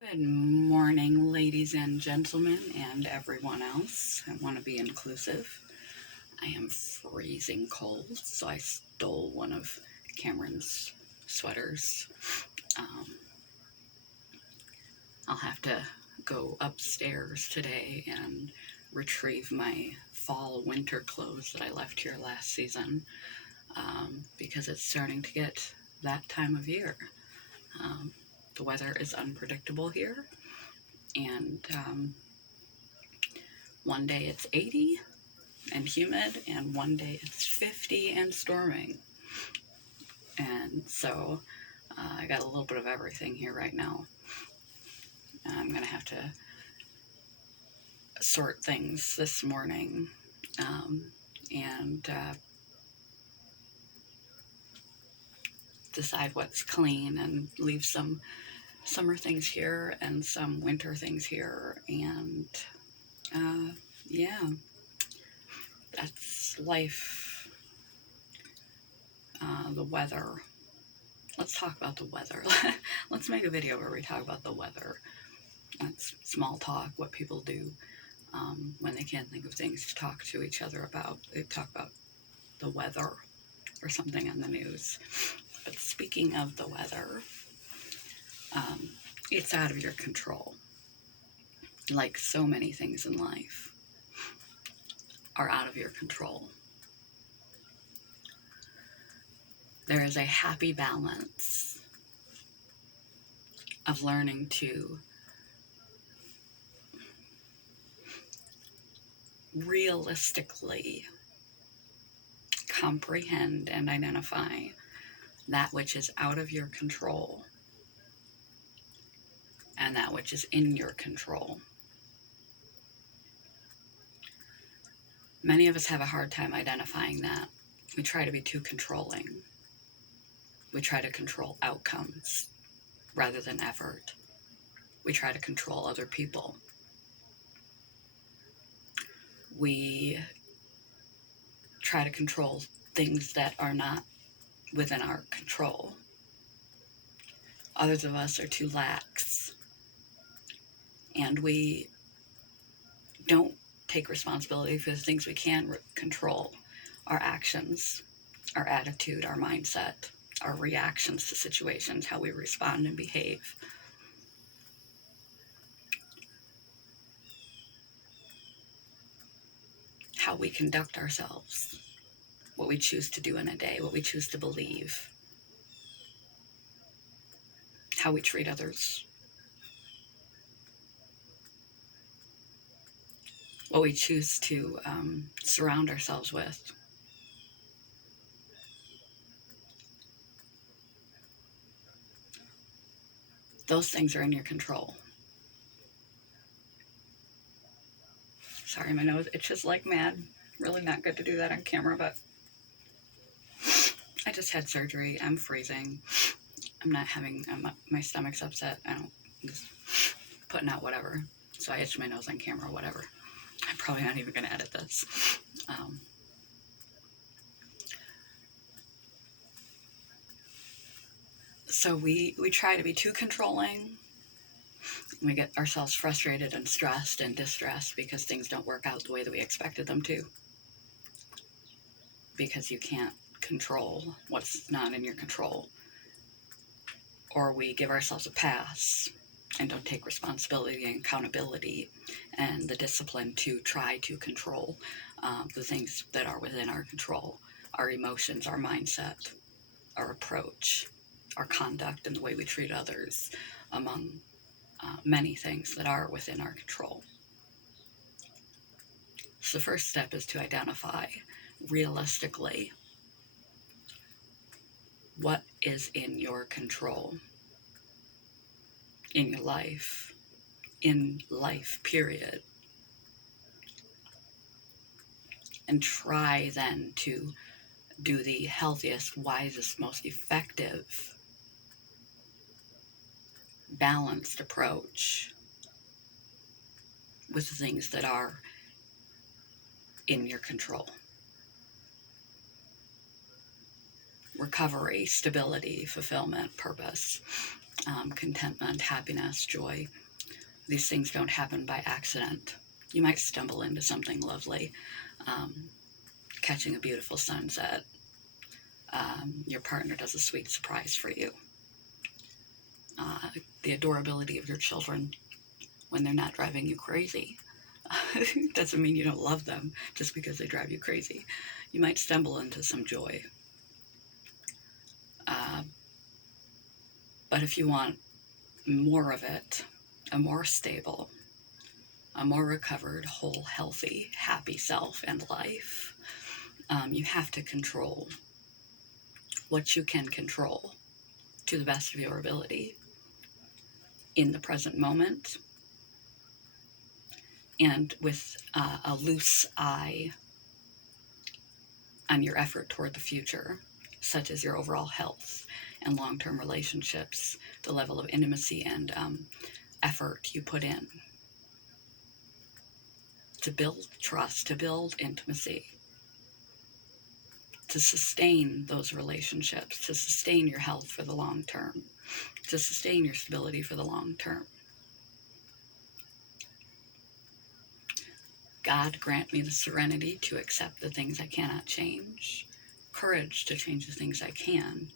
Good morning, ladies and gentlemen, and everyone else. I want to be inclusive. I am freezing cold, so I stole one of Cameron's sweaters. Um, I'll have to go upstairs today and retrieve my fall winter clothes that I left here last season because it's starting to get that time of year. Um, the weather is unpredictable here, and one day it's 80 and humid, and one day it's 50 and storming. And so I got a little bit of everything here right now. I'm going to have to sort things this morning and decide what's clean and leave some summer things here and some winter things here. And yeah, that's life. The weather. Let's talk about the weather. Let's make a video where we talk about the weather. That's small talk, what people do when they can't think of things to talk to each other about. They talk about the weather or something on the news. But speaking of the weather, it's out of your control. Like so many things in life are out of your control. There is a happy balance of learning to realistically comprehend and identify that which is out of your control and that which is in your control. Many of us have a hard time identifying that. We try to be too controlling. We try to control outcomes rather than effort. We try to control other people. We try to control things that are not within our control. Others of us are too lax, and we don't take responsibility for the things we can control: our actions, our attitude, our mindset, our reactions to situations, how we respond and behave. How we conduct ourselves, what we choose to do in a day, what we choose to believe, how we treat others, what we choose to surround ourselves with. Those things are in your control. Sorry, my nose itches like mad. Really not good to do that on camera, but I just had surgery. I'm freezing. I'm not having, my stomach's upset. I'm just putting out whatever. So I itched my nose on camera, whatever. I'm probably not even going to edit this. So we try to be too controlling. We get ourselves frustrated and stressed and distressed because things don't work out the way that we expected them to. Because you can't control what's not in your control. Or we give ourselves a pass and don't take responsibility and accountability and the discipline to try to control the things that are within our control: our emotions, our mindset, our approach, our conduct, and the way we treat others, among many things that are within our control. So the first step is to identify realistically what is in your control in your life, in life, period. And try then to do the healthiest, wisest, most effective, balanced approach with the things that are in your control. Recovery, stability, fulfillment, purpose. contentment, happiness, joy. These things don't happen by accident. You might stumble into something lovely, catching a beautiful sunset. Your partner does a sweet surprise for you. The adorability of your children when they're not driving you crazy. Doesn't mean you don't love them just because they drive you crazy. You might stumble into some joy. But if you want more of it, a more stable, a more recovered, whole, healthy, happy self and life, you have to control what you can control to the best of your ability in the present moment, and with a loose eye on your effort toward the future, such as your overall health and long-term relationships, the level of intimacy and effort you put in to build trust, to build intimacy, to sustain those relationships, to sustain your health for the long term, to sustain your stability for the long term. God, grant me the serenity to accept the things I cannot change, courage to change the things I can,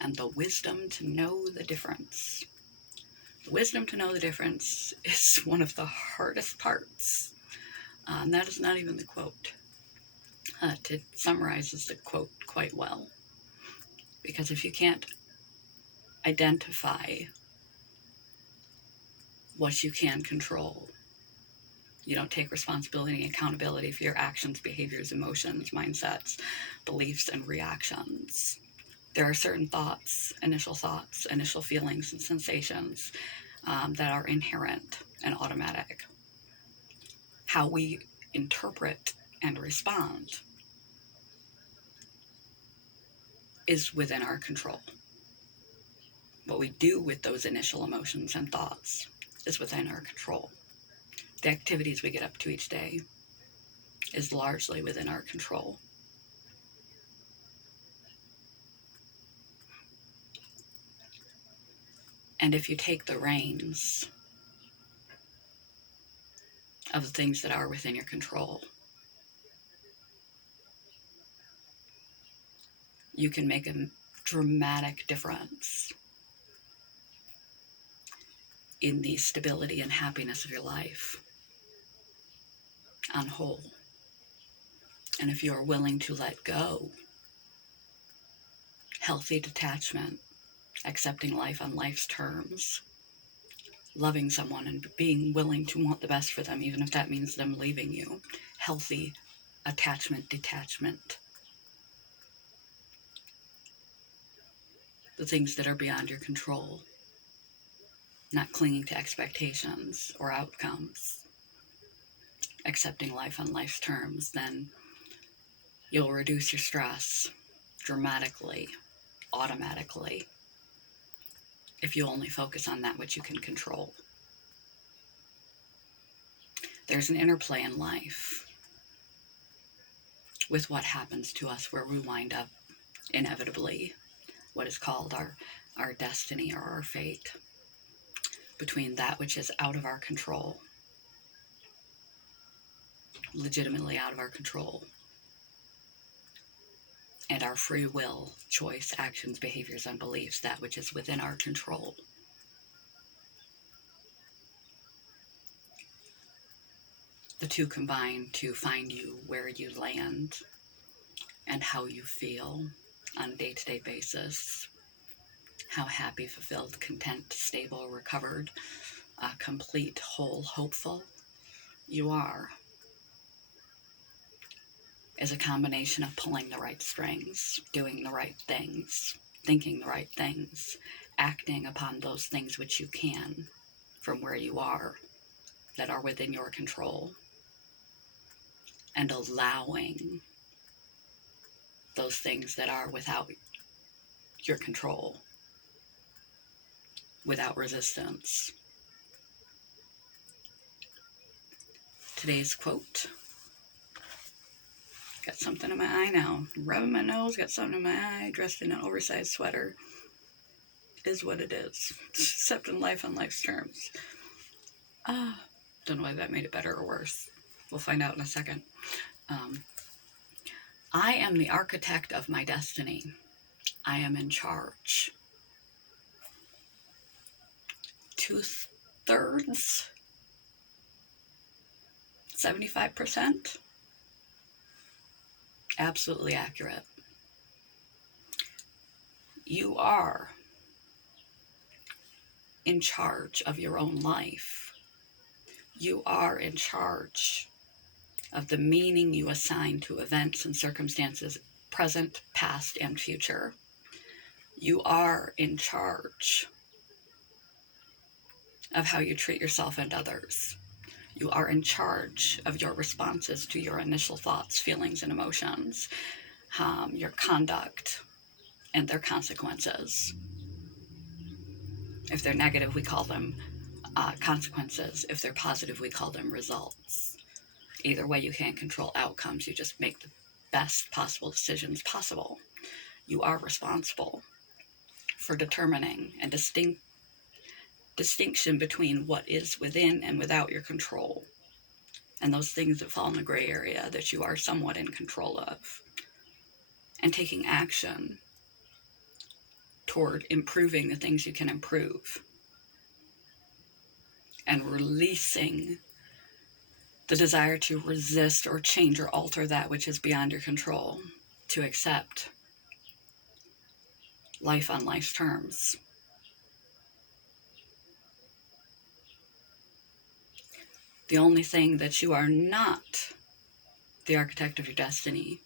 and the wisdom to know the difference. The wisdom to know the difference is one of the hardest parts. And that is not even the quote. It summarizes the quote quite well. Because if you can't identify what you can control, you don't take responsibility and accountability for your actions, behaviors, emotions, mindsets, beliefs, and reactions. There are certain thoughts, initial feelings, and sensations that are inherent and automatic. How we interpret and respond is within our control. What we do with those initial emotions and thoughts is within our control. The activities we get up to each day is largely within our control. And if you take the reins of the things that are within your control, you can make a dramatic difference in the stability and happiness of your life on whole. And if you are willing to let go, healthy detachment, accepting life on life's terms, loving someone and being willing to want the best for them, even if that means them leaving you, healthy attachment, detachment, the things that are beyond your control, not clinging to expectations or outcomes, accepting life on life's terms, then you'll reduce your stress dramatically, automatically, if you only focus on that which you can control. There's an interplay in life with what happens to us where we wind up inevitably what is called our destiny or our fate, between that which is out of our control, legitimately out of our control, and our free will, choice, actions, behaviors, and beliefs, that which is within our control. The two combine to find you where you land and how you feel on a day-to-day basis, how happy, fulfilled, content, stable, recovered, complete, whole, hopeful you are, is a combination of pulling the right strings, doing the right things, thinking the right things, acting upon those things which you can from where you are, that are within your control, and allowing those things that are without your control, without resistance. Today's quote. Got something in my eye now. Rubbing my nose, got something in my eye, dressed in an oversized sweater. is what it is. Except in life on life's terms. Don't know whether that made it better or worse. We'll find out in a second. I am the architect of my destiny. I am in charge. 2/3, 75%, absolutely accurate. You are in charge of your own life. You are in charge of the meaning you assign to events and circumstances, present, past, and future. You are in charge of how you treat yourself and others. You are in charge of your responses to your initial thoughts, feelings, and emotions, your conduct, and their consequences. If they're negative, we call them consequences. If they're positive, we call them results. Either way, you can't control outcomes. You just make the best possible decisions possible. You are responsible for determining and distinction between what is within and without your control, and those things that fall in the gray area that you are somewhat in control of, and taking action toward improving the things you can improve, and releasing the desire to resist or change or alter that which is beyond your control, to accept life on life's terms. The only thing that you are not the architect of your destiny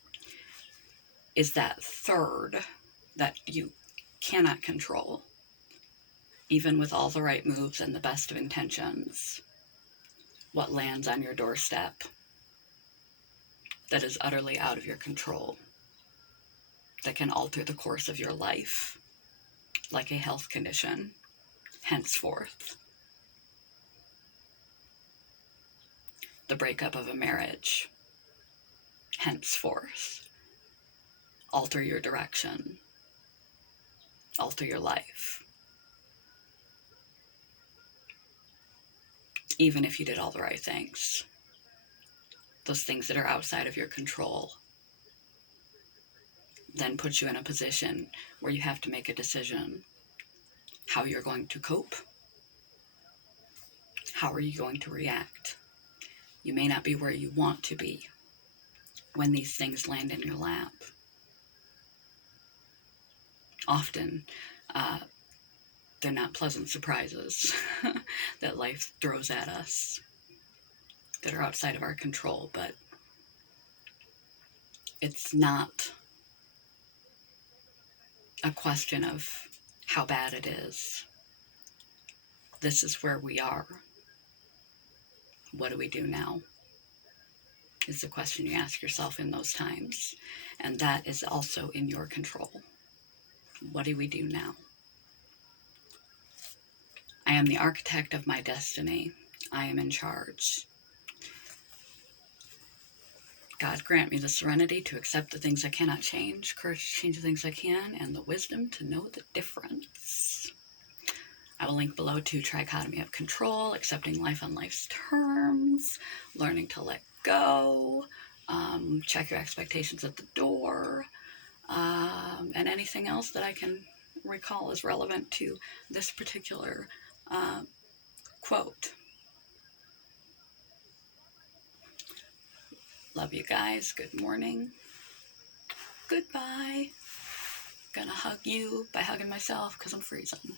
is that third that you cannot control, even with all the right moves and the best of intentions. What lands on your doorstep that is utterly out of your control, that can alter the course of your life, like a health condition, henceforth. The breakup of a marriage, henceforth. Alter your direction, alter your life. Even if you did all the right things, those things that are outside of your control then put you in a position where you have to make a decision how you're going to cope. How are you going to react? You may not be where you want to be when these things land in your lap. Often, they're not pleasant surprises that life throws at us that are outside of our control, but it's not a question of how bad it is. This is where we are. What do we do now? Is the question you ask yourself in those times. And that is also in your control. What do we do now? I am the architect of my destiny. I am in charge. God grant me the serenity to accept the things I cannot change, courage to change the things I can, and the wisdom to know the difference. I will link below to trichotomy of control, accepting life on life's terms, learning to let go, check your expectations at the door, and anything else that I can recall is relevant to this particular quote. Love you guys. Good morning. Goodbye. Gonna hug you by hugging myself because I'm freezing.